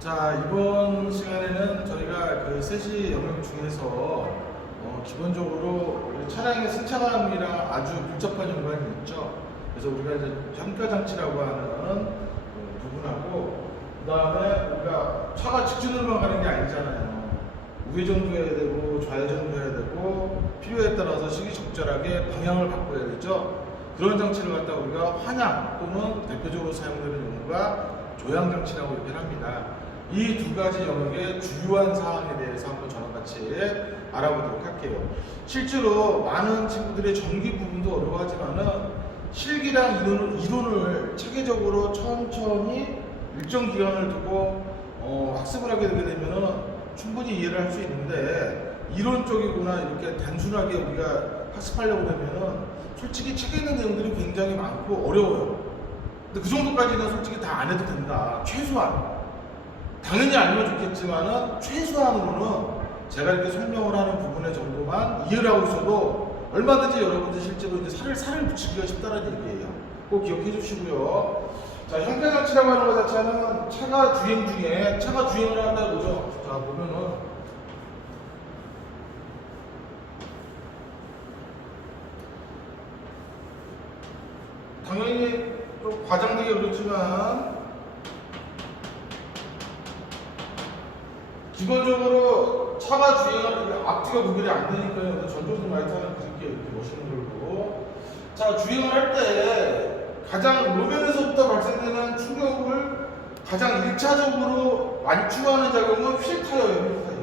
자, 이번 시간에는 저희가 그 셋이 영역 중에서 기본적으로 우리 차량의 승차감이랑 아주 밀접한 연관이 있죠. 그래서 우리가 이제 현가장치라고 하는 부분하고, 그 다음에 우리가 차가 직진으로만 가는 게 아니잖아요. 우회전도 해야 되고 좌회전도 해야 되고 필요에 따라서 시기적절하게 방향을 바꿔야 되죠. 그런 장치를 갖다 우리가 환향 또는 대표적으로 사용되는 용어가 조향장치라고 얘기를 합니다. 이 두 가지 영역의 주요한 사항에 대해서 한번 저랑 같이 알아보도록 할게요. 실제로 많은 친구들이 전기 부분도 어려워하지만은 실기랑 이론을 체계적으로 천천히 일정 기간을 두고 학습을 하게 되게 되면은 충분히 이해를 할 수 있는데, 이론 쪽이구나 이렇게 단순하게 우리가 학습하려고 하면은 솔직히 책에 있는 내용들이 굉장히 많고 어려워요. 근데 그 정도까지는 솔직히 다 안 해도 된다. 최소한 당연히 알면 좋겠지만은 최소한으로는 제가 이렇게 설명을 하는 부분의 정도만 이해를 하고 있어도 얼마든지 여러분들 실제로 이제 살을 붙이기가 쉽다는 얘기예요. 꼭 기억해 주시고요. 자, 현가장치라고 하는 것 자체는 차가 주행 중에 차가 주행을 한다는 거죠. 자, 보면은 당연히 좀 과장되기 어렵지만 기본적으로 차가 주행을 앞뒤가 구별이 안 되니까요. 전조등 라이트 하나 그렇게 이렇게 멋있는 걸로. 자, 주행을 할 때 가장 노면에서부터 발생되는 충격을 가장 1차적으로 완충하는 작용은 휠 타이어예요. 휠 타이어.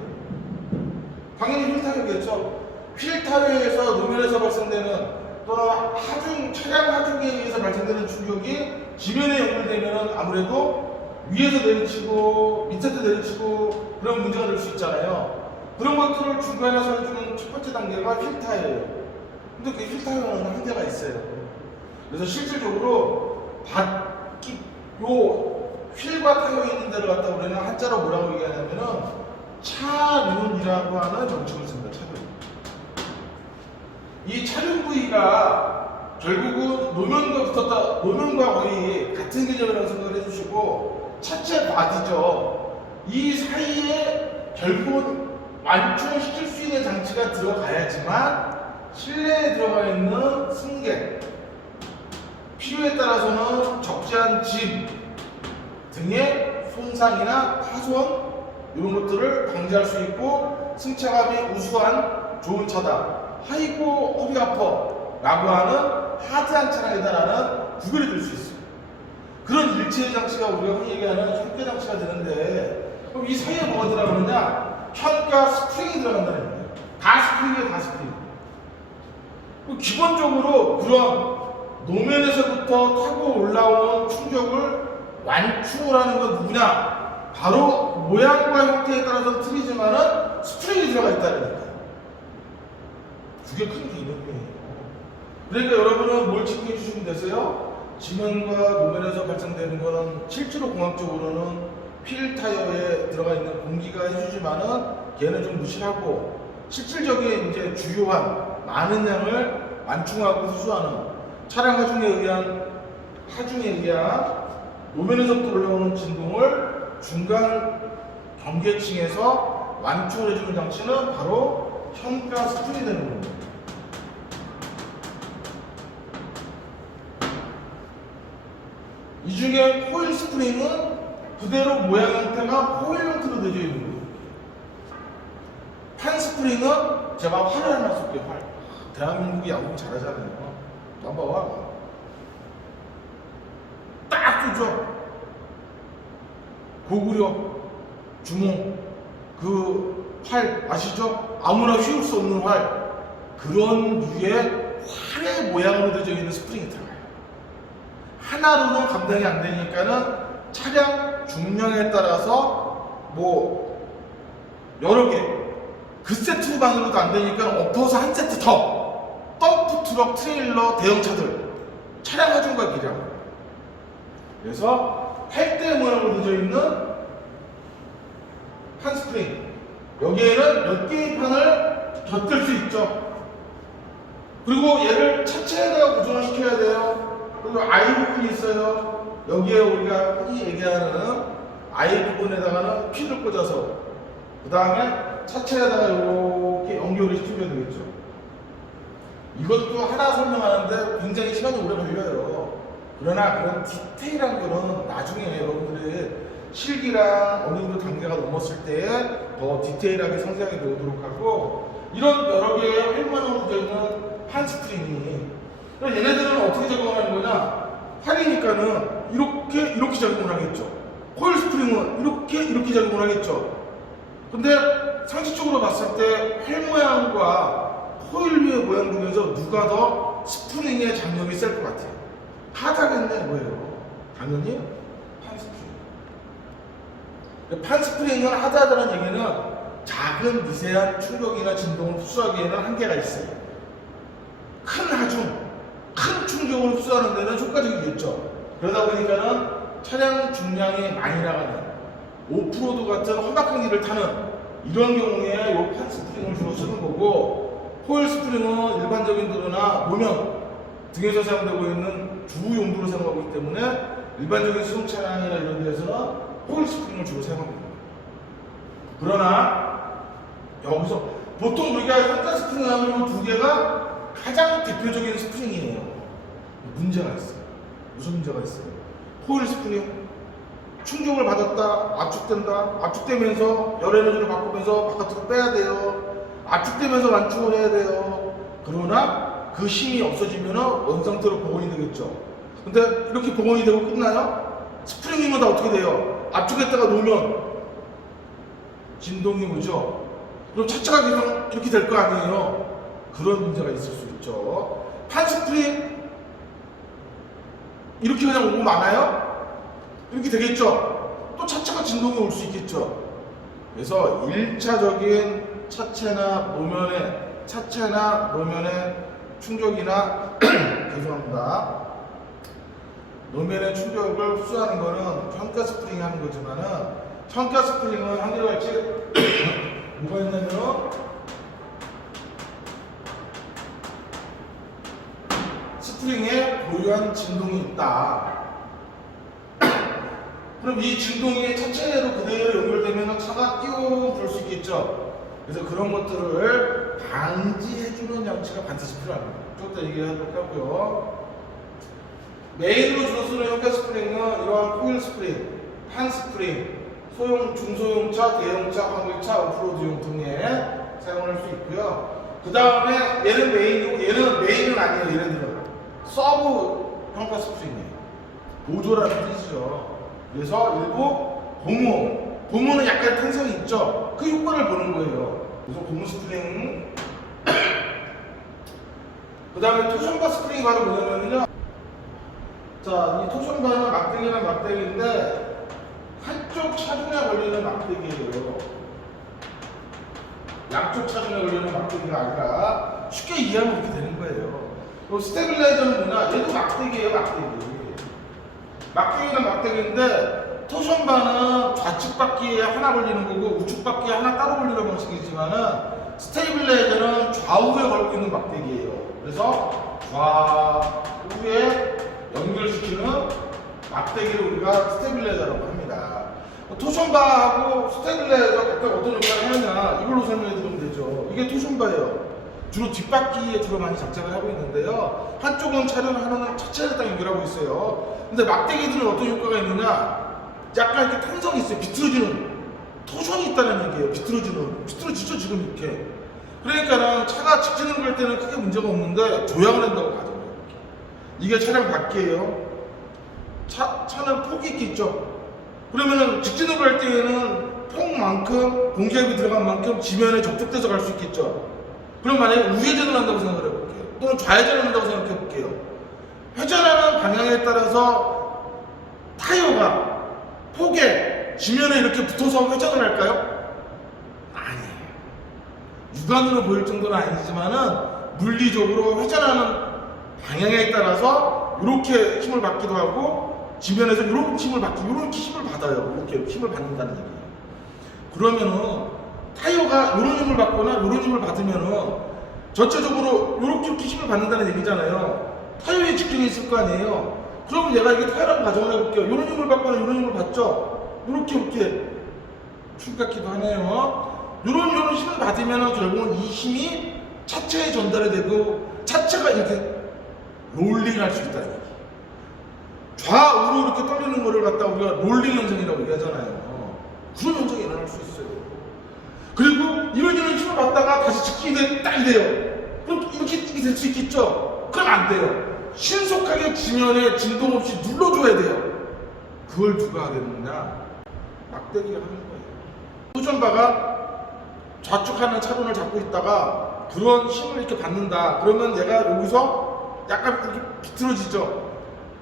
당연히 휠 타이어겠죠. 휠 타이어에서 노면에서 발생되는 또는 차량 하중에 의해서 발생되는 충격이 지면에 연결되면 아무래도 위에서 내리치고 밑에서 내리치고 그런 문제가 될 수 있잖아요. 그런 것들을 중간에서 해주는 첫 번째 단계가 휠 타이어예요. 근데 그 휠 타이어는 한계가 있어요. 그래서 실질적으로 휠과 타이어에 있는 데를 갖다 우리는 한자로 뭐라고 얘기하냐면은 차륜이라고 하는 명칭을 씁니다. 차륜. 이 차륜 부위가 결국은 노면과 거의 같은 개념이라고 생각을 해주시고, 차체 바디죠. 이 사이에 결국은 완충을 시킬 수 있는 장치가 들어가야지만 실내에 들어가 있는 승객, 필요에 따라서는 적재한 짐 등의 손상이나 파손 이런 것들을 방지할 수 있고 승차감이 우수한 좋은 차다. 아이고 허리 아파 라고 하는 하드한 차량이다라는 구별이 될 수 있어요. 그런 일체의 장치가 우리가 흔히 얘기하는 현가 장치가 되는데, 그럼 이 사이에 뭐가 들어가느냐? 현가 스프링이 들어간다는 거예요. 다 스프링이에요. 다 스프링. 기본적으로 그런 노면에서부터 타고 올라오는 충격을 완충을 하는 건 누구냐? 바로 모양과 형태에 따라서 틀리지만은 스프링이 들어가 있다는 거예요. 그게 큰 개념이에요. 그러니까 여러분은 뭘 체크해 주시면 되세요? 지면과 노면에서 발생되는 거는 실제로 공학적으로는 휠 타이어에 들어가 있는 공기가 해주지만은 걔는 좀 무시하고, 실질적인 이제 주요한 많은 양을 완충하고 수수하는 차량 하중에 의한 노면에서부터 올라오는 진동을 중간 경계층에서 완충을 해주는 장치는 바로 현가 스프링이 되는 겁니다. 이 중에 코일 스프링은 그대로 모양 형태가 코일 형태로 되어 있는 거예요. 판 스프링은 제가 활을 하나 쏠게요. 활. 대한민국이 야구 잘하잖아요. 한번 와. 딱 쏘죠. 고구려, 주몽, 그 활 아시죠? 아무나 휘울 수 없는 활. 그런 류의 활의 모양으로 되어 있는 스프링이 들어가요. 하나로는 감당이 안 되니까는 차량 중량에 따라서 뭐 여러 개, 그 세트만으로도 안 되니까 엎어서 한 세트 더, 덤프 트럭, 트레일러, 대형차들 차량 하중과 비례합니다. 그래서 8대 모양으로 되어 있는 판 스프링, 여기에는 몇 개의 판을 곁들 수 있죠. 그리고 얘를 차체에다가 고정을 시켜야 돼요. 그리고 아이 부분이 있어요. 여기에 우리가 흔히 얘기하는 I 부분에다가는 P를 꽂아서 그 다음에 차체에다가 이렇게 연결을 시키면 되겠죠. 이것도 하나 설명하는데 굉장히 시간이 오래 걸려요. 그러나 그런 디테일한 거는 나중에 여러분들의 실기랑 어느 정도 단계가 넘었을 때 더 디테일하게 상세하게 배우도록 하고, 이런 여러 개의 활만으로 되어 있는 판 스프링이, 얘네들은 어떻게 적용하는 거냐? 활이니까는 이렇게 적용을 하겠죠. 코일 스프링은 이렇게 적용을 하겠죠. 근데 상식적으로 봤을 때 활 모양과 코일 위의 모양 중에서 누가 더 스프링의 장력이 셀 것 같아요? 하다겠네. 뭐예요? 당연히 판 스프링. 판 스프링은 하다하다는 얘기는 작은 미세한 충격이나 진동을 흡수하기에는 한계가 있어요. 큰 하중, 큰 충격을 흡수하는 데는 효과적이겠죠. 그러다 보니까는 차량 중량이 많이 나가는 오프로드 같은 험악한 길을 타는 이런 경우에 이 판 스프링을 주로 쓰는 거고, 코일 스프링은 일반적인 도로나 모면 등에서 사용되고 있는 주 용도로 사용하고 있기 때문에 일반적인 수송 차량이나 이런 데서는 코일 스프링을 주로 사용합니다. 그러나 여기서 보통 우리가 현타 스프링 하면 두 개가 가장 대표적인 스프링이에요. 문제가 있어요. 무슨 문제가 있어요? 코일 스프링 충격을 받았다, 압축된다, 압축되면서 열 에너지를 바꾸면서 바깥으로 빼야 돼요. 압축되면서 완충을 해야 돼요. 그러나 그 힘이 없어지면 원상태로 복원이 되겠죠. 근데 이렇게 복원이 되고 끝나요? 스프링이면 다 어떻게 돼요? 압축했다가 놓으면 진동이 오죠. 그럼 차체가 계속 이렇게 될 거 아니에요? 그런 문제가 있을 수 있죠. 판 스프링 이렇게 그냥 오고 마나요? 이렇게 되겠죠. 또 차체가 진동이 올 수 있겠죠. 그래서 1차적인 차체나 노면의 충격이나 죄송합니다. 노면의 충격을 흡수하는 거는 현가 스프링이 하는 거지만은, 현가 스프링은 한결같이 뭐가 있냐면 스프링에 고유한 진동이 있다. 그럼 이 진동이 차체로 그대로 연결되면 차가 뛰어 볼 수 있겠죠. 그래서 그런 것들을 방지해주는 장치가 반드시 필요합니다. 좀 더 얘기하도록 하고요. 메인으로 주로 쓰는 현가 스프링은 이러한 코일 스프링, 판 스프링, 소형, 중소형차, 대형차, 화물차, 오프로드용 등에 사용을 할 수 있고요. 그 다음에 얘는 메인이고, 얘는 메인은 아니에요. 얘네들은 서브 현가 스프링이에요. 보조라는 뜻이죠. 그래서 일부 고무는 약간 탄성이 있죠. 그 효과를 보는 거예요. 그래서 고무 스프링. 그 다음에 토션바 스프링이 바로 뭐냐면요. 자, 이 토션바는 막대기는 막대기인데 한쪽 차중에 걸리는 막대기예요. 양쪽 차중에 걸리는 막대기가 아니라 쉽게 이해하면 이렇게 되는 거예요. 그리고 스테빌라이저는 뭐냐? 얘도 막대기예요, 막대기. 막대기는 막대기인데 토션바는 좌측 바퀴에 하나 걸리는 거고 우측 바퀴에 하나 따로 걸리는 방식이지만은 스테빌라이저는 좌우에 걸고 있는 막대기예요. 그래서 좌우에 연결시키는 막대기를 우리가 스테빌라이저라고 합니다. 토션바하고 스테빌라이저 각각 어떤 역할을 하느냐 이걸로 설명해 드리면 되죠. 이게 토션바예요. 주로 뒷바퀴에 주로 많이 장착을 하고 있는데요. 한쪽은 차량, 하나는 차체를 딱 연결하고 있어요. 근데 막대기들은 어떤 효과가 있느냐? 약간 이렇게 탄성이 있어요. 비틀어지는 토션이 있다는 얘기예요. 비틀어지죠 지금 이렇게. 그러니까는 차가 직진을 갈 때는 크게 문제가 없는데 조향을 한다고 가정해요. 이게 차량 바퀴예요. 차는 폭이 있겠죠. 그러면은 직진을 갈 때에는 폭만큼 공기압이 들어간 만큼 지면에 접촉돼서 갈 수 있겠죠. 그럼 만약에 우회전을 한다고 생각을 해볼게요. 또는 좌회전을 한다고 생각해 볼게요. 회전하는 방향에 따라서 타이어가 폭에 지면에 이렇게 붙어서 회전을 할까요? 아니에요. 육안으로 보일 정도는 아니지만은 물리적으로 회전하는 방향에 따라서 이렇게 힘을 받기도 하고 지면에서 이렇게 힘을 받고 이렇게 힘을 받아요. 이렇게 힘을 받는다는 얘기예요. 그러면은 타이어가 이런 힘을 받거나 이런 힘을 받으면은 전체적으로 이렇게 힘을 받는다는 얘기잖아요. 타이어에 직진이 있을 거 아니에요. 그러면 내가 이게 타이어라고 가정을 해볼게요. 이런 힘을 받거나 이런 힘을 받죠. 이렇게 줄 같기도 하네요. 이런 힘을 받으면 결국은 이 힘이 차체에 전달이 되고 차체가 이렇게 롤링할 수 있다는 얘기. 좌우로 이렇게 떨리는 거를 갖다 우리가 롤링 현상이라고 얘기하잖아요. 그런 현상이 일어날 수 있어요. 그리고 이런 힘을 받다가 다시 직기에 딱 돼요. 그럼 이렇게 될 수 있겠죠? 그럼 안 돼요. 신속하게 지면에 진동 없이 눌러줘야 돼요. 그걸 누가 하겠느냐? 막대기가 하는 거예요. 후전바가 좌측하는 차론을 잡고 있다가 그런 힘을 이렇게 받는다. 그러면 내가 여기서 약간 이렇게 비틀어지죠?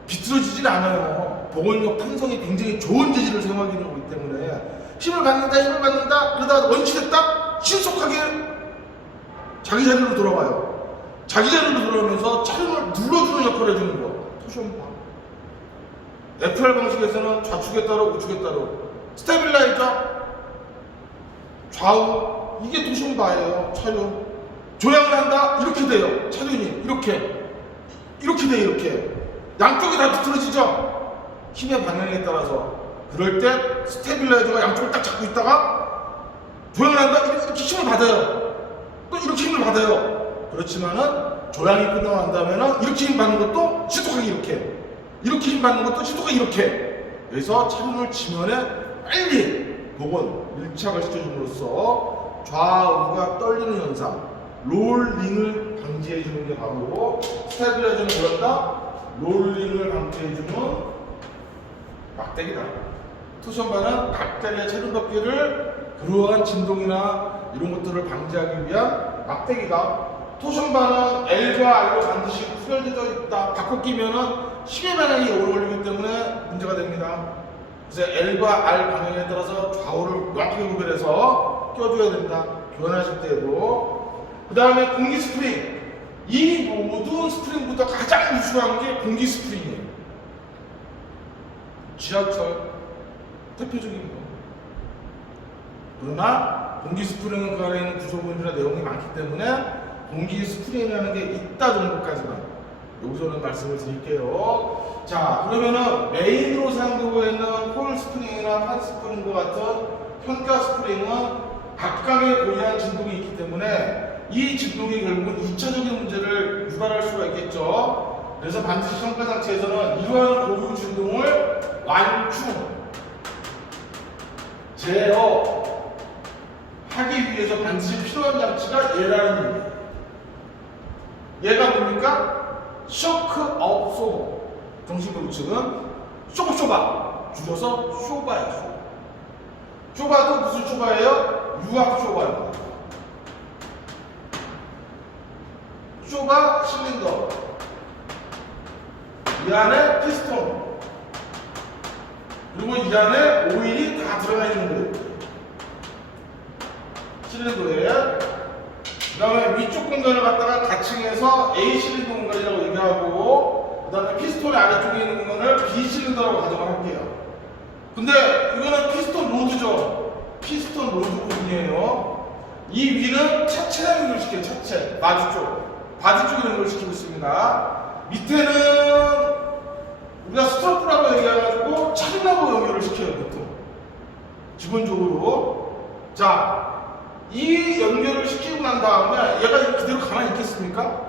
비틀어지진 않아요. 복원력 탄성이 굉장히 좋은 재질을 사용하기 때문에 힘을 받는다 그러다가 원치됐다 신속하게 자기 자리로 돌아와요. 자기 자리로 돌아오면서 차량을 눌러주는 역할을 해주는 거. 토션바. FR 방식에서는 좌측에 따라 우측에 따라 스테빌라이저 좌우 이게 토션바예요. 차륜 조향을 한다 이렇게 돼요. 차륜이 이렇게 돼 이렇게 양쪽이 다 비틀어지죠. 힘의 방향에 따라서 그럴 때 스테빌라이저가 양쪽을 딱 잡고 있다가 조향을 한다 이렇게 힘을 받아요. 또 이렇게 힘을 받아요. 그렇지만은 조향이 끝나고 난 다음에는 이렇게 힘 받는 것도 신속하게 이렇게 힘 받는 것도 신속하게 이렇게. 그래서 차륜을 지면에 빨리 복원 밀착을 시켜줌으로써 좌우가 떨리는 현상 롤링을 방지해 주는 게 바로 스테빌라이저는 그런다 롤링을 방지해 주는 막대기다. 토션바는 각각의 차륜 덮개를 그러한 진동이나 이런 것들을 방지하기 위한 막대기다. 토션바는 L과 R로 반드시 구별되어 있다. 바꿔 끼면은 힘의 방향이 오래 걸리기 때문에 문제가 됩니다. 그래서 L과 R 방향에 따라서 좌우를 명확하게 구별해서 껴줘야 된다. 교환하실 때에도. 그 다음에 공기 스프링. 이 모든 스프링보다 가장 우수한 게 공기 스프링이에요. 지하철 대표적인 거. 그러나 공기 스프링은 그 안에 있는 구조물이나 내용이 많기 때문에 공기 스프링이라는 게 있다 정도까지만 여기서는 말씀을 드릴게요. 자, 그러면은 메인으로 사용되고 있는 홀 스프링이나 판 스프링과 같은 현가 스프링은 각각의 고유한 진동이 있기 때문에 이 진동이 결국은 2차적인 문제를 유발할 수가 있겠죠. 그래서 반드시 현가 장치에서는 이러한 고유 진동을 완충, 제어 하기 위해서 반드시 필요한 장치가 얘라는 얘기예요. 얘가 뭡니까? 쇼크 업소버. 정식 명칭은 쇼바. 줄여서 쇼바예요. 쇼바도 무슨 쇼바예요? 유압 쇼바입니다. 쇼바 실린더. 이 안에 피스톤. 그리고 이 안에 오일이 다 들어가 있는 거예요. 실린더에. 그 다음에 위쪽 공간을 갖다가 가칭해서 A 실린더 공간이라고 얘기하고, 그 다음에 피스톤의 아래쪽에 있는 공간을 B 실린더라고 가정을 할게요. 근데 이거는 피스톤 로드죠. 피스톤 로드 부분이에요. 이 위는 차체랑 연결시켜요. 차체. 바디 쪽. 바디 쪽에 연결시키고 있습니다. 밑에는 우리가 스트로프라고 얘기해가지고 차륜하고 연결을 시켜요. 보통. 기본적으로. 자. 이 연결을 시키고 난 다음에 얘가 그대로 가만히 있겠습니까?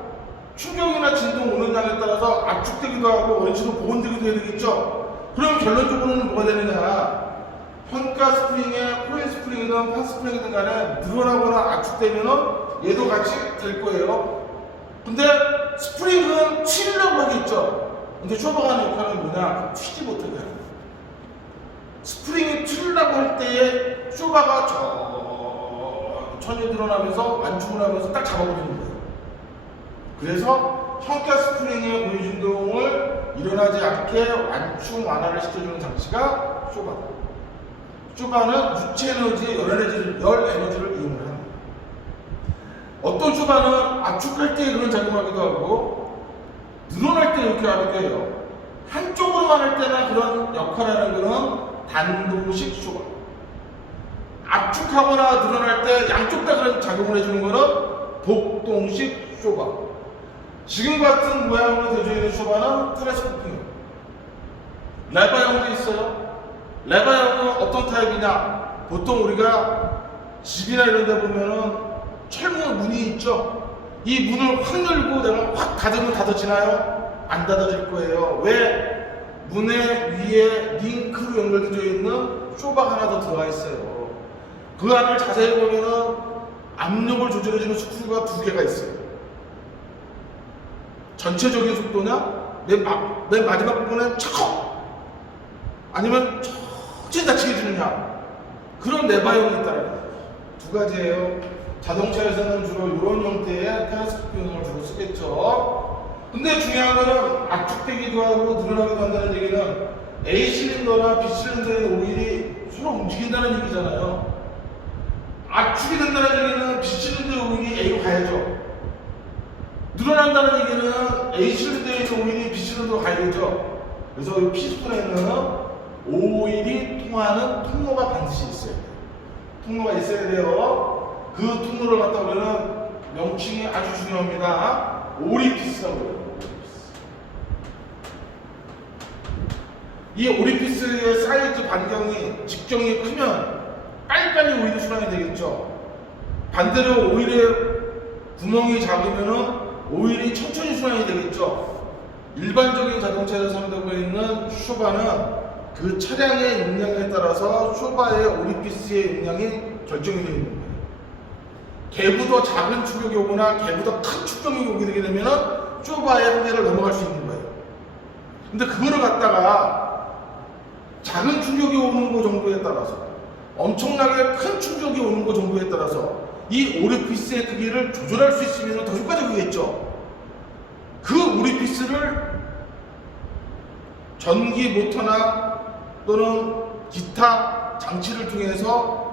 충격이나 진동 오는 양에 따라서 압축되기도 하고 원치도 복원되기도 해야 되겠죠? 그럼 결론적으로는 뭐가 되느냐? 현가 스프링에 코일 스프링이든 판 스프링이든 간에 늘어나거나 압축되면은 얘도 같이 될 거예요. 근데 스프링은 튀려고 하겠죠? 근데 쇼바가 하는 역할은 뭐냐? 튀지 못하게 하는 거예요. 스프링이 튀려고 할 때에 쇼바가 천이 드러나면서 완충을 하면서 딱 잡아버리는 거예요. 그래서 현가 스프링의 고유 진동을 일어나지 않게 완충 완화를 시켜주는 장치가 쇼바다. 쇼바는 유체 에너지의 열 에너지를 이용을 합니다. 어떤 쇼바는 압축할 때 그런 작용을 하기도 하고 늘어날 때 이렇게 하기도 해요. 한쪽으로만 할 때는 그런 역할을 하는 것은 단동식 쇼바. 압축하거나 늘어날 때 양쪽 다 그런 작용을 해주는 것은 복동식 쇼바. 지금 같은 모양으로 되어 있는 쇼바는 텔레스코핑. 레바형도 있어요. 레바형은 어떤 타입이냐? 보통 우리가 집이나 이런 데 보면은 철문 문이 있죠? 이 문을 확 열고 내가 확 닫으면 닫아지나요? 안 닫아질 거예요. 왜? 문의 위에 링크로 연결되어 있는 쇼박 하나 더 들어가 있어요. 그 안을 자세히 보면은 압력을 조절해주는 스크루가 2개가 있어요. 전체적인 속도냐? 맨 마지막 부분에 척! 아니면 천천히 닫히게 해주느냐? 그런 레바형이 있다는 2가지예요. 자동차에서는 주로 이런 형태의 텔레스코프용을 주로 쓰겠죠. 근데 중요한 거는 압축되기도 하고 늘어나기도 한다는 얘기는 A 실린더나 B 실린더의 오일이 서로 움직인다는 얘기잖아요. 압축이 된다는 얘기는 B 실린더의 오일이 A로 가야죠. 늘어난다는 얘기는 A 실린더의 오일이 B 실린더로 가야 되죠. 그래서 이 피스톤에는 오일이 통하는 통로가 반드시 있어야 돼요. 통로가 있어야 돼요. 그 통로를 갖다 보면 명칭이 아주 중요합니다. 오리피스라고 해요. 이 오리피스의 사이즈 반경이 직경이 크면 빨리빨리 오일이 순환이 되겠죠. 반대로 오일의 구멍이 작으면 오일이 천천히 순환이 되겠죠. 일반적인 자동차에서 사용되고 있는 쇼바는 그 차량의 용량에 따라서 쇼바의 오리피스의 용량이 결정이 되어 있는 거예요. 개보다 작은 충격이 오거나 개보다 큰 충격이 오게 되게 되면 쇼바의 한계를 넘어갈 수 있는 거예요. 근데 그거를 갖다가 작은 충격이 오는 거 정도에 따라서 엄청나게 큰 충격이 오는 거 정도에 따라서 이 오리피스의 크기를 조절할 수 있으면 더 효과적이겠죠. 그 오리피스를 전기 모터나 또는 기타 장치를 통해서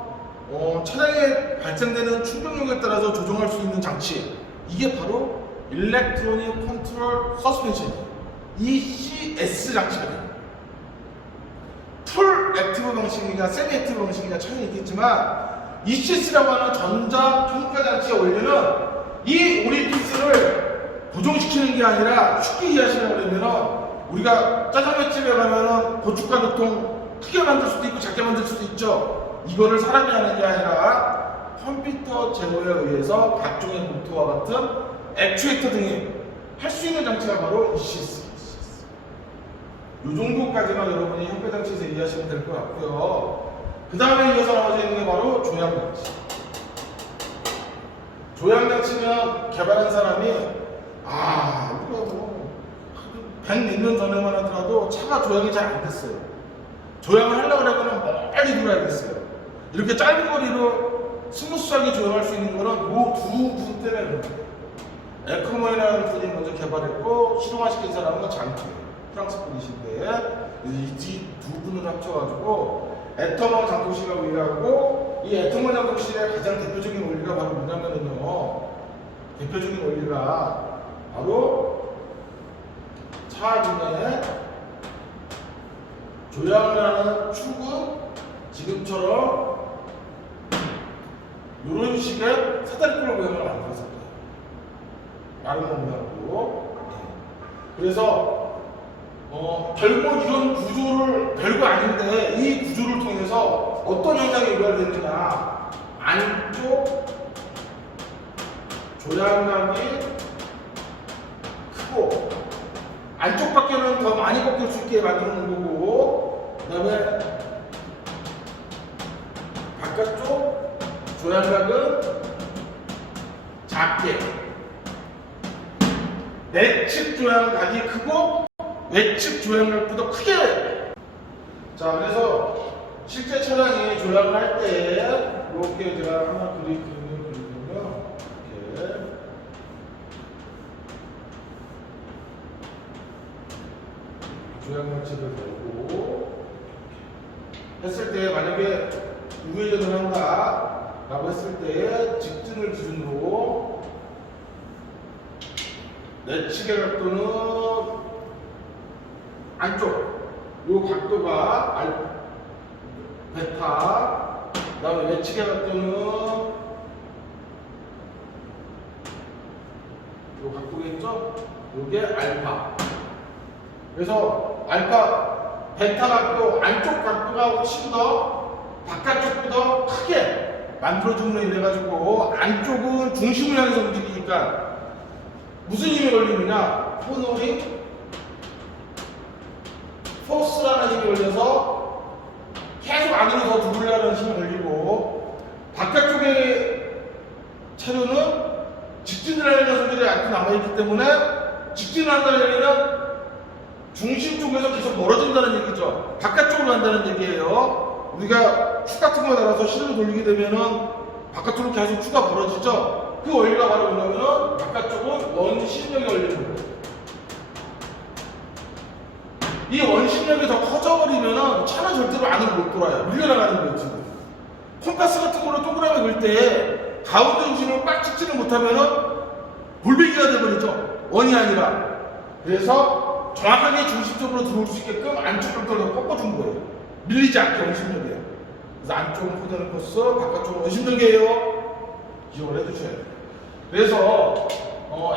차량에 발생되는 충격력에 따라서 조정할 수 있는 장치, 이게 바로 일렉트로닉 컨트롤 서스펜션이에요. ECS 장치가 됩니다. 풀 액티브 방식이냐 세미 액티브 방식이냐 차이는 있겠지만 ECS라고 하는 전자 평가 장치의 원리는 이 오리피스를 고정시키는 게 아니라 쉽게 이해하시려면 우리가 짜장면집에 가면은 고춧가루통 크게 만들 수도 있고 작게 만들 수도 있죠. 이거를 사람이 하는 게 아니라 컴퓨터 제어에 의해서 각종의 모터와 같은 액추에이터 등이 할 수 있는 장치가 바로 ECS. 이 정도까지만 여러분이 형태장치에서 이해하시면 될 것 같고요. 그 다음에 이어서 나와져 있는 게 바로 조향장치. 조향장치는 개발한 사람이 우리가 뭐 100몇 년 전에만 하더라도 차가 조향이 잘 안 됐어요. 조향을 하려고 하면 빨리 돌아야겠어요. 이렇게 짧은 거리로 스무스하게 조향할 수 있는 거는 이 2분 때문에 그런 거예요. 에크모이라는 분이 먼저 개발했고 실용화시킨 사람은 장키예요. 프랑스 분이신데 이 2분을 합쳐가지고 애터머 장통실이라고 얘기하고, 이 애터머 장통실의 가장 대표적인 원리가 바로 뭐냐면요, 대표적인 원리가 바로 차 중간에 조향을 하는 축은 지금처럼 이런 식의 사다리꼴 모양을 만들어서 나름 모양으로. 그래서 결국 이런 구조를 별거 아닌데 이 구조를 통해서 어떤 현상이 유발되느냐, 안쪽 조향각이 크고 안쪽 밖에는 더 많이 벗길 수 있게 만드는 거고, 그 다음에 바깥쪽 조향각은 작게, 내측 조향각이 크고 외측 조향각보다 크게. 자, 그래서 실제 차량이 조향을 할 때 이렇게 제가 하나 그리면요, 이렇게 조향장치를 걸고 했을 때, 만약에 우회전을 한다 라고 했을 때 직진을 기준으로 내측의 각도는 안쪽, 요 각도가 베타, 그 다음에 외측의 각도는 요 각도겠죠? 요게 알파. 그래서 알파 베타 각도, 안쪽 각도가 훨씬 더 바깥쪽보다 크게 만들어주는 이래가지고 안쪽은 중심을 향해서 움직이니까 무슨 힘이 걸리느냐? 코너링 포스라는 힘이 걸려서 계속 안으로 더 들어오려는 힘이 걸리고, 바깥쪽의 차류는 직진을 하는 녀석들이 아직 남아있기 때문에 직진을 한다는 얘기는 중심 쪽에서 계속 멀어진다는 얘기죠. 바깥쪽으로 간다는 얘기예요. 우리가 축 같은 거 달아서 실로 돌리게 되면은 바깥쪽으로 계속 축가 벌어지죠. 그 원리가 바로 뭐냐면은 바깥쪽은 원심력이 걸리는 거예요. 이 원심력이 더 커져버리면은 차는 절대로 안으로 못 돌아요. 밀려나가는 거예요, 지금. 콤파스 같은 거로 동그라미 그릴 때 가운데 중심을 꽉 찍지를 못하면은 골뱅이가 돼버리죠. 원이 아니라. 그래서 정확하게 중심적으로 들어올 수 있게끔 안쪽 각도를 더 꺾어준 거예요. 밀리지 않게 원심력이에요. 그래서 안쪽은 코드너커스, 바깥쪽은 원심력이에요. 기억을 해두셔야 돼요. 그래서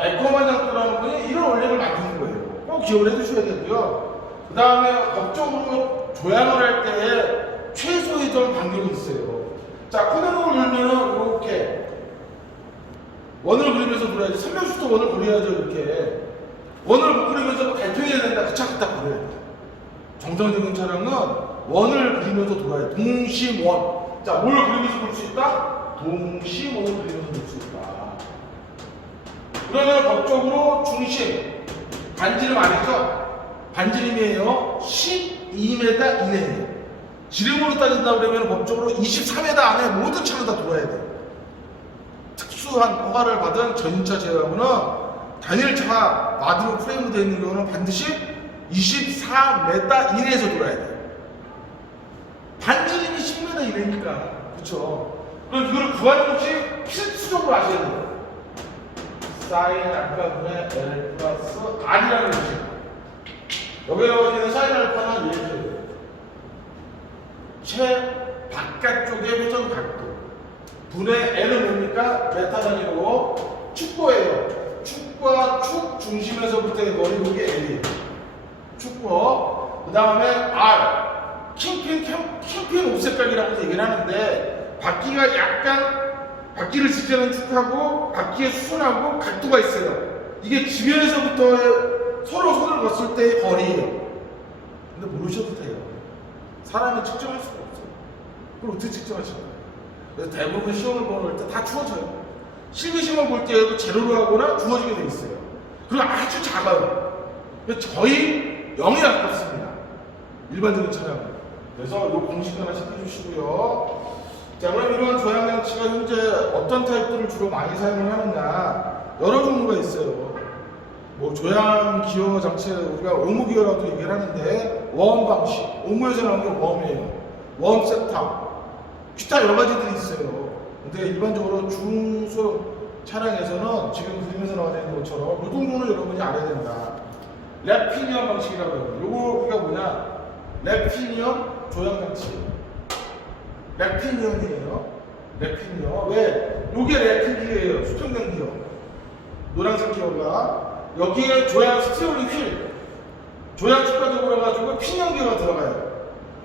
에코만 장도라는 분이 이런 원리를 만드는 거예요. 꼭 기억을 해두셔야 되고요. 그 다음에 법적으로 조향을 할 때 최소의 좀 간격이 있어요. 자, 코너를 그리면은 이렇게 원을 그리면서 그려야지. 선명수도 원을 그려야죠. 이렇게 원을 못 그리면서 발표해야 된다. 그 차 갖다 버려야 돼. 정상적인 차량은 원을 그리면서 돌아야 돼. 동심원. 자, 뭘 그리면서 볼 수 있다? 동심원을 그리면서 볼 수 있다. 그러면 법적으로 중심 반지름 아니죠? 반지름이에요. 12m 이내예요. 지름으로 따진다 그러면 법적으로 24m 안에 모든 차는 다 돌아야 돼요. 특수한 허가를 받은 전차 제외하고는 단일차 마디로 프레임으로 되어 있는 경우는 반드시 24m 이내에서 돌아야 돼요. 반지름이 10m 이내니까. 그쵸? 그럼 이거를 구하는 것이 필수적으로 아셔야 돼요. 사인 알파분의 L 플러스 R이라는 것이. 여기에 나오는 사인 알파는 이렇게 최 바깥쪽의 회전 각도 분의 L은 뭡니까? 베타 단위로 축구예요. 축구와 축 중심에서부터의 거리 여기 L이에요. 축구. 그 다음에 R 킹핀 옵셋각이라고 얘기를 하는데, 바퀴가 약간 바퀴를 지지하는 축하고 바퀴의 수순하고 각도가 있어요. 이게 지면에서부터 서로 손을 걷을 때의 거리예요. 근데 모르셔도 돼요. 사람이 측정할 수가 없어요. 그걸 어떻게 측정하시나요? 그래서 대부분 시험을 볼 때 다 주어져요. 실기 시험을 볼 때도 제로로 하거나 주어지게 돼 있어요. 그리고 아주 작아요. 거의 0에 가깝습니다. 일반적인 차량은. 그래서 이 공식 하나 시켜주시고요. 자, 그럼 이런 조향장치가 현재 어떤 타입들을 주로 많이 사용을 하느냐, 여러 종류가 있어요. 뭐 조향 기어 장치, 우리가 오무 기어라고 얘기를 하는데, 웜 방식, 오무에서 나오는 게 웜이에요. 웜 셋탑, 기타 여러 가지들이 있어요. 근데 일반적으로 중소 차량에서는 지금 그림에서 나와 있는 것처럼 이 정도는 여러분이 알아야 된다. 랩피니언 방식이라고 해요. 요거 우리가 뭐냐, 랩피니언 조향장치. 랩피니언이에요. 랩피니언. 왜? 요게 랩핀 기어예요. 수평된 기어. 노란색 기어가. 여기에 조향 스티어링 휠. 조향 추가적으로 해가지고 피니언 기어가 들어가요.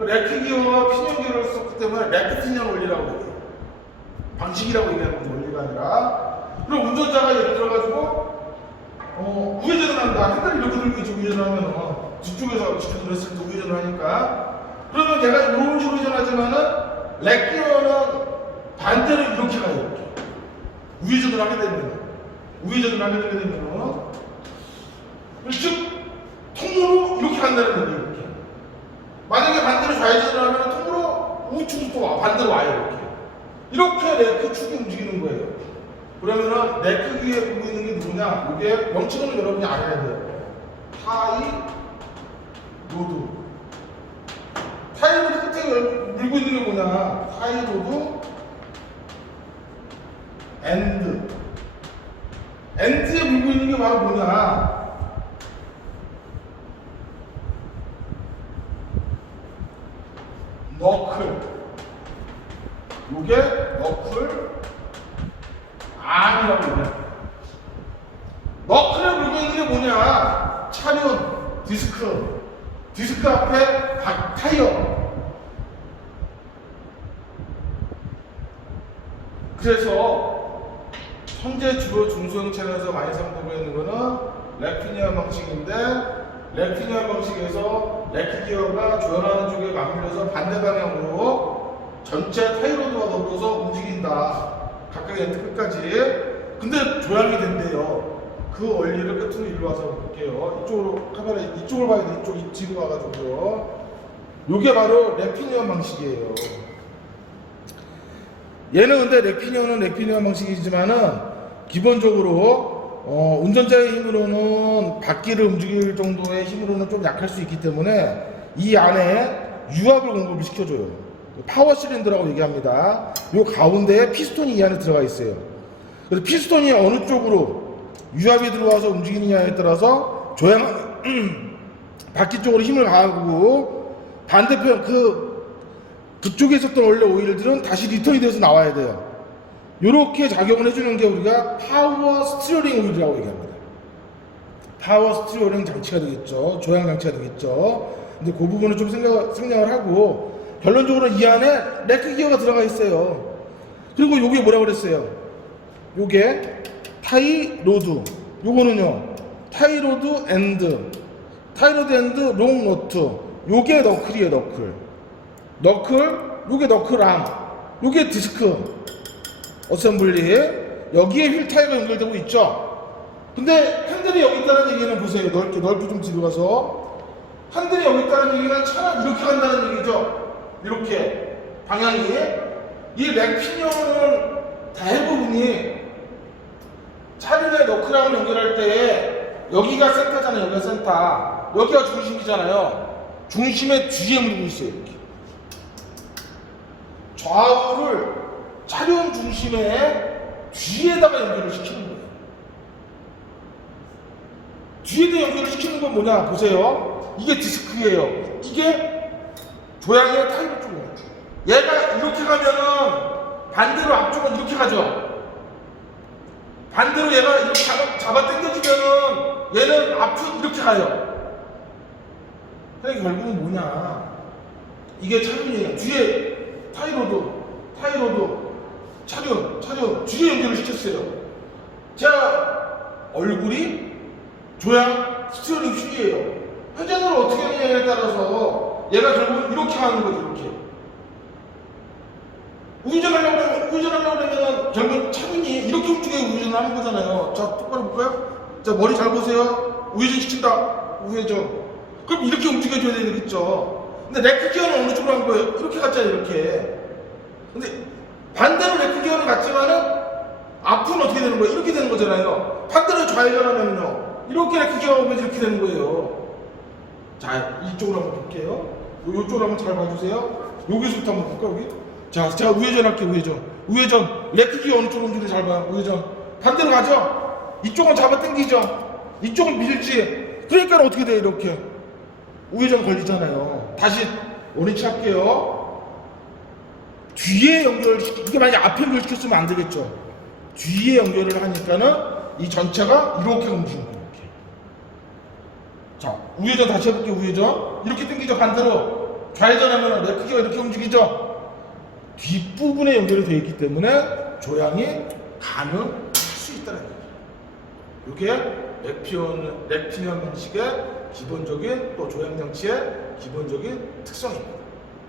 랩핀 기어와 피니언 기어를 썼기 때문에 랩피니언 원리라고 해요. 방식이라고 얘기하는 거죠. 원리가 아니라. 그럼 운전자가 예를 들어가지고, 우회전을 한다. 핸들을 이렇게 들고 이쪽 우회전을 하면, 뒤쪽에서 지켜들어 했을 때 우회전을 하니까. 그러면 내가 이런 식으로 우회전하지만은, 렉기어는 반대로 이렇게 가요. 이렇게. 우회전을 하게 되면, 즉, 통으로 이렇게 간다는 거예요. 이렇게. 만약에 반대로 좌회전을 하면 통으로 우측으로 또 와. 반대로 와요. 이렇게 렉 축이 움직이는 거예요. 그러면은 렉 위에 보고 있는 게 뭐냐? 이게 명칭은 여러분이 알아야 돼요. 타이 로드. 타이 로드 끝에 물고 있는 게 뭐냐? 타이 로드 엔드. 엔드에 물고 있는 게 바로 뭐냐? 너클. 요게 너클 R이라고 해요. 너클에 물고 있는 게 뭐냐? 차륜, 디스크 앞에 타이어. 그래서 현재 주로 중소형 차량에서 많이 사용되고 있는 거는 렉피니아 방식인데, 렉피니아 방식에서 렉 기어가 조연하는 쪽에 맞물려서 반대 방향으로 전체 타이로드와 더불어서 움직인다. 각각의 엔드 끝까지. 근데 조향이 된대요. 그 원리를 끝으로 일로 와서 볼게요. 이쪽으로 카메라 이쪽을 봐야 돼. 이쪽 뒤로 와가지고요. 요게 바로 렉피니아 방식이에요. 얘는 근데 렉피니아는 렉피니아 방식이지만은 기본적으로 운전자의 힘으로는 바퀴를 움직일 정도의 힘으로는 좀 약할 수 있기 때문에 이 안에 유압을 공급을 시켜줘요. 파워 실린더라고 얘기합니다. 요 가운데에 피스톤이 이 안에 들어가 있어요. 그래서 피스톤이 어느 쪽으로 유압이 들어와서 움직이느냐에 따라서 바퀴 쪽으로 힘을 가하고 반대편 그쪽에 있었던 원래 오일들은 다시 리턴이 돼서 나와야 돼요. 이렇게 작용을 해주는 게 우리가 파워 스티어링 오일이라고 얘기합니다. 파워 스티어링 장치가 되겠죠. 조향 장치가 되겠죠. 근데 그 부분을 좀 생각을 하고, 결론적으로 이 안에 렉 기어가 들어가 있어요. 그리고 요게 뭐라고 그랬어요? 요게 타이로드. 요거는요, 타이로드 앤드 롱 노트. 요게 너클이에요, 너클. 요게 너클암. 요게 디스크 어셈블리. 여기에 휠 타이어가 연결되고 있죠. 근데 핸들이 여기 있다는 얘기는 보세요. 넓게 좀 뒤로 가서. 핸들이 여기 있다는 얘기는 차는 이렇게 간다는 얘기죠. 이렇게 방향이. 이 렉피니어는 대부분이 차량의 너클암을 연결할 때 여기가 센터잖아요. 여기가 센터. 여기가 중심이잖아요. 중심의 뒤에 물고 있어요. 이렇게. 좌우를 차량 중심의 뒤에다가 연결을 시키는 거예요. 뒤에다 연결을 시키는 건 뭐냐 보세요. 이게 디스크예요. 이게 조향의 타이어 쪽이에요. 얘가 이렇게 가면은 반대로 앞쪽은 이렇게 가죠. 반대로 얘가 이렇게 잡아 당겨주면은 얘는 앞으로 이렇게 가요. 그러니까 결국은 뭐냐, 이게 차륜이에요. 뒤에 타이로드 차륜 뒤에 연결을 시켰어요. 자, 얼굴이 조향 스티어링 휠이에요. 회전을 어떻게 하느냐에 따라서 얘가 결국은 이렇게 가는 거죠. 이렇게 우회전하려고 그러면 결국 차륜이 이렇게 움직이고 우회전을 하는 거잖아요. 자, 똑바로 볼까요? 자, 머리 잘 보세요. 우회전 시킨다. 우회전. 그럼 이렇게 움직여줘야 되겠죠. 근데 렉 기어는 어느 쪽으로 한 거예요? 이렇게 갔잖아요. 이렇게. 근데 반대로 렉 기어는 갔지만은 앞은 어떻게 되는 거예요? 이렇게 되는 거잖아요. 반대로 좌회전하면요, 이렇게 렉 기어가 오면 이렇게 되는 거예요. 자, 이쪽으로 한번 볼게요. 이쪽으로 한번 잘 봐주세요. 여기서부터 한번 볼까, 여기? 자, 제가 우회전 할게요. 우회전. 렉 기어 어느 쪽으로 움직이는지 잘 봐요. 우회전. 반대로 가죠? 이쪽은 잡아 당기죠? 이쪽은 밀지. 그러니까 어떻게 돼요? 이렇게 우회전 걸리잖아요. 다시 원위치 할게요. 뒤에 이게 만약 앞에 연결시켰으면 안 되겠죠. 뒤에 연결을 하니까는 이 전체가 이렇게 움직이는 거예요. 이렇게. 자, 우회전 다시 해볼게요. 우회전. 이렇게 당기죠. 반대로. 좌회전하면 렉 기어가 이렇게 움직이죠. 뒷부분에 연결이 되어 있기 때문에 조향이 가능할 수 있다는 얘기예요. 이게 렉피니아 방식의 기본적인 또 조향 장치의 기본적인 특성입니다.